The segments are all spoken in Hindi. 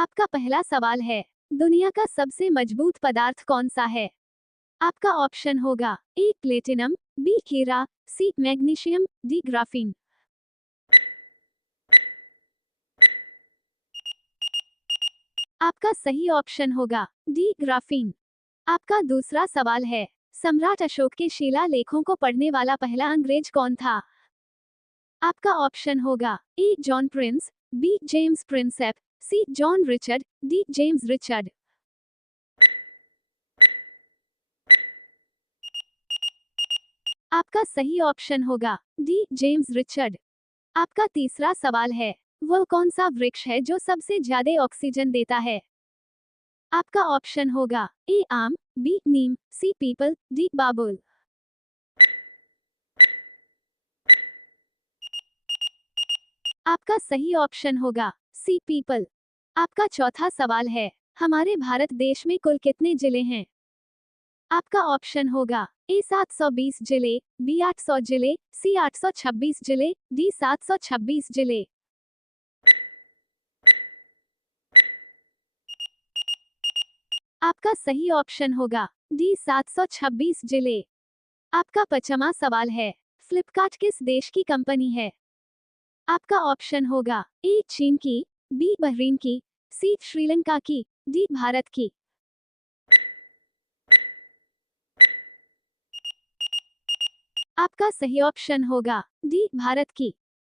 आपका पहला सवाल है, दुनिया का सबसे मजबूत पदार्थ कौन सा है? आपका ऑप्शन होगा ए प्लेटिनम, बी हीरा, सी मैग्नीशियम, डी ग्राफीन। आपका सही ऑप्शन होगा डी ग्राफीन। आपका दूसरा सवाल है, सम्राट अशोक के शिलालेखों को पढ़ने वाला पहला अंग्रेज कौन था? आपका ऑप्शन होगा A John Prince, B James Prinsep, C John Richard, D James Richard. आपका सही ऑप्शन होगा डी जेम्स रिचर्ड। आपका तीसरा सवाल है, वह कौन सा वृक्ष है जो सबसे ज्यादा ऑक्सीजन देता है? आपका ऑप्शन होगा ए आम, बी नीम, सी पीपल, डी बाबुल। आपका सही ऑप्शन होगा सी पीपल। आपका चौथा सवाल है, हमारे भारत देश में कुल कितने जिले हैं? आपका ऑप्शन होगा ए 720 जिले, बी 800 जिले, सी 826 जिले, डी 726 जिले। आपका सही ऑप्शन होगा डी 726 जिले। आपका पांचवा सवाल है, फ्लिपकार्ट किस देश की कंपनी है? आपका ऑप्शन होगा ए चीन की, बी बहरीन की, सी श्रीलंका की, डी भारत की। आपका सही ऑप्शन होगा डी भारत की।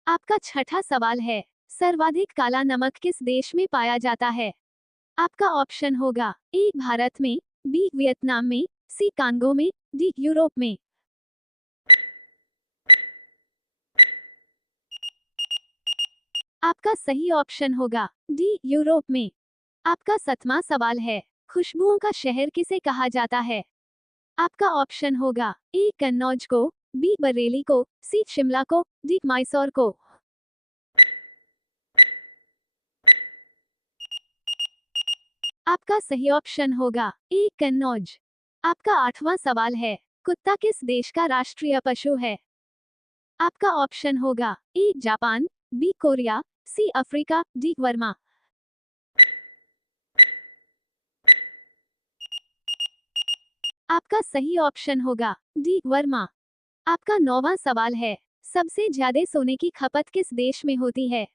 आपका छठा सवाल है, सर्वाधिक काला नमक किस देश में पाया जाता है? आपका ऑप्शन होगा ए भारत में, बी वियतनाम में, सी कांगो में, डी यूरोप में। आपका सही ऑप्शन होगा डी यूरोप में। आपका सातवां सवाल है, खुशबुओं का शहर किसे कहा जाता है? आपका ऑप्शन होगा ए कन्नौज को, बी बरेली को, सी शिमला को, डी मैसूर को। आपका सही ऑप्शन होगा ए कन्नौज। आपका आठवां सवाल है, कुत्ता किस देश का राष्ट्रीय पशु है? आपका ऑप्शन होगा A Japan, B Korea, C Africa, D Burma. आपका सही ऑप्शन होगा डी वर्मा। आपका नौवां सवाल है, सबसे ज्यादा सोने की खपत किस देश में होती है?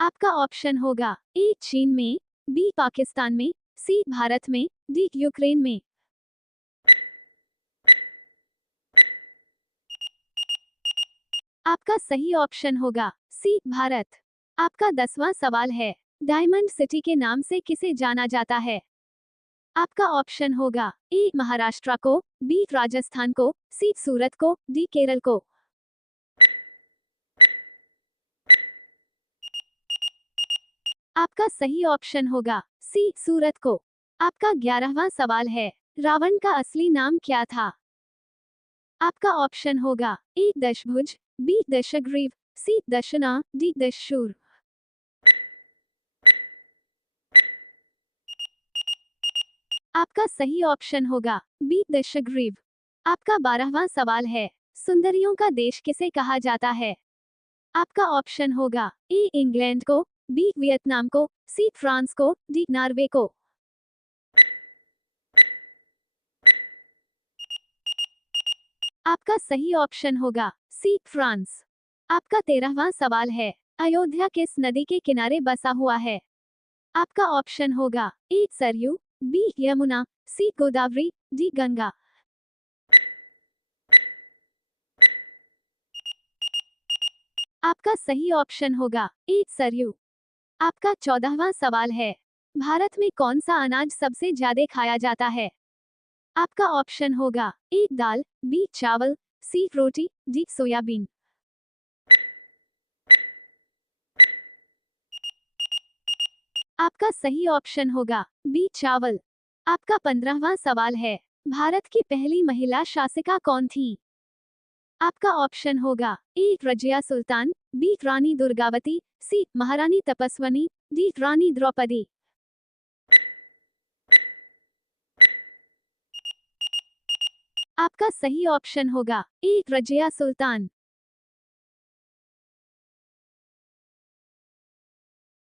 आपका ऑप्शन होगा ए चीन में, बी पाकिस्तान में, सी भारत में, डी यूक्रेन में। आपका सही ऑप्शन होगा सी भारत। आपका 10वां सवाल है, डायमंड सिटी के नाम से किसे जाना जाता है? आपका ऑप्शन होगा ए महाराष्ट्र को, बी राजस्थान को, सी सूरत को, डी केरल को। आपका सही ऑप्शन होगा सी सूरत को। आपका 11वां सवाल है, रावण का असली नाम क्या था? आपका ऑप्शन होगा ए दशभुज, बी दशग्रीव, सी दशना, डी दशशूर। आपका सही ऑप्शन होगा बी दशग्रीव। आपका 12वां सवाल है, सुंदरियों का देश किसे कहा जाता है? आपका ऑप्शन होगा ए इंग्लैंड को, बी वियतनाम को, सी फ्रांस को, डी नॉर्वे को। आपका सही ऑप्शन होगा सी फ्रांस। आपका 13वां सवाल है, अयोध्या किस नदी के किनारे बसा हुआ है? आपका ऑप्शन होगा ए सरयू, बी यमुना, सी गोदावरी, डी गंगा। आपका सही ऑप्शन होगा ए सरयू। आपका 14वां सवाल है, भारत में कौन सा अनाज सबसे ज्यादा खाया जाता है? आपका ऑप्शन होगा ए दाल, बी चावल, सी रोटी, डी सोयाबीन। आपका सही ऑप्शन होगा बी चावल। आपका 15वां सवाल है, भारत की पहली महिला शासिका कौन थी? आपका ऑप्शन होगा ए रजिया सुल्तान, बी रानी दुर्गावती, सी महारानी तपस्वनी, डी रानी द्रौपदी। आपका सही ऑप्शन होगा ए रजिया सुल्तान।